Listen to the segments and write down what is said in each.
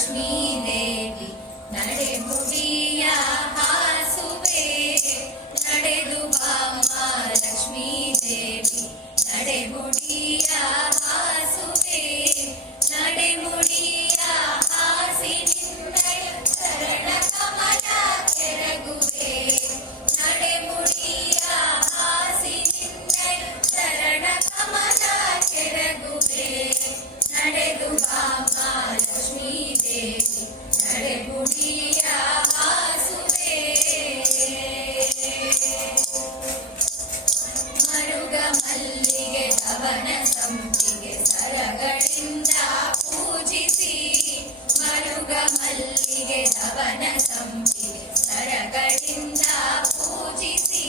ಲಕ್ಷ್ಮೀ ದೇವಿ ನಡೆಮುಡಿಯ ಹಾಸುವೆ ನಡೆದು ಬಾಮ ಲಕ್ಷ್ಮೀ ದೇವಿ ನಡೆಮುಡಿಯ ಹಾಸುವೆ ನಡೆಮುಡಿಯ ಹಾಸಿ ನಿನ್ನಯ ಚರಣ ಕಮಲ ಕೆರಗುವೆ ನಡೆಮುಡಿಯ ಹಾಸಿ ನಿನ್ನಯ ಚರಣ ಕಮಲ ಕೆರಗುವೆ ನಡೆದು ಬಾಮ ಲಕ್ಷ್ಮೀ ದೇವಿ ನಡೆಮುಡಿಯ ಹಾಸುವೆ ಮರುಗ ಮಲ್ಲಿಗೆ ಧವನ ಸಂಪಿಗೆ ಸರಗಳಿಂದ ಪೂಜಿಸಿ ಮರುಗ ಮಲ್ಲಿಗೆ ಧವನ ಸಂಪಿಗೆ ಸರಗಳಿಂದ ಪೂಜಿಸಿ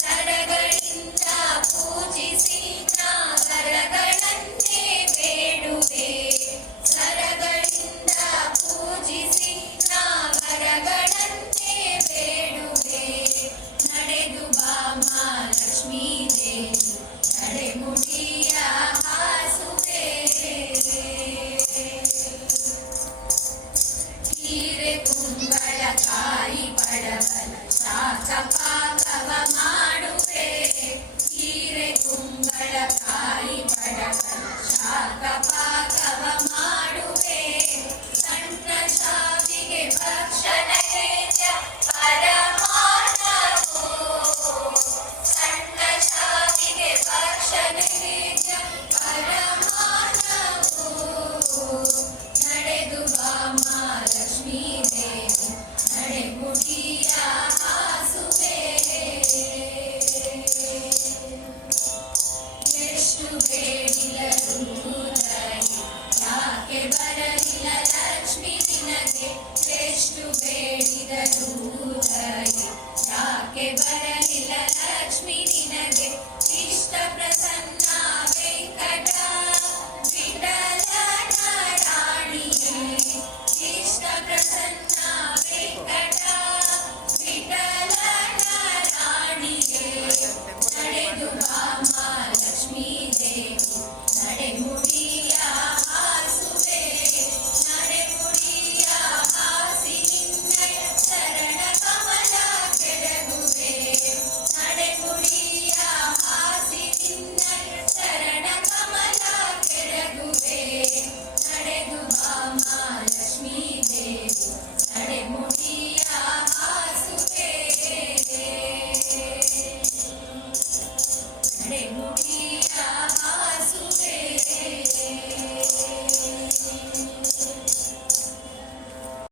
ಸರಗಳಿಂದ ಪೂಜಿಸಿ ನಾಗರಗಳನ್ನೇ ಬೇಡುವೆ ಸರಗಳಿಂದ ಪೂಜಿಸಿ ನಾಗರಗಳನ್ನೇ ಬೇಡುವೆ ನಡೆದು ಬಾಮ ಲಕ್ಷ್ಮೀ ದೇವಿ ನಡೆಮುಡಿಯ ಹಾಸುವೆ ಹೀರೆ ಕುಂಬಳ ಕಾಯಿ ಪಡವಲ ಶಾಖ ಪಾಕವ ಮಾಡುವೆ ಹೀರೆ ಕುಂಬಳ ಕಾಯಿ ಪಡವಲ ಶಾಖ ಪಾಕವ ಮಾಡುವೆ ಸಣ್ಣ ಶಾವಿಗೆ ಭಕ್ಷಣ ಪರಮಾನವು ಸಣ್ಣ ಶಾವಿಗೆ ಭಕ್ಷಣ ಪರಮಾನವು ನಡೆದು ಬಾಮ ಲಕ್ಷ್ಮೀ ದೇವಿ ನಡೆಮುಡಿಯ ಹಾಸುವೆ ಎಷ್ಟು ಬೇಡಿದರು ದಯೆ ಯಾಕೆ ಬರಲಿಲ್ಲ ಲಕ್ಷ್ಮೀ ನಿನಗೆ ಎಷ್ಟು ಬೇಡಿದರು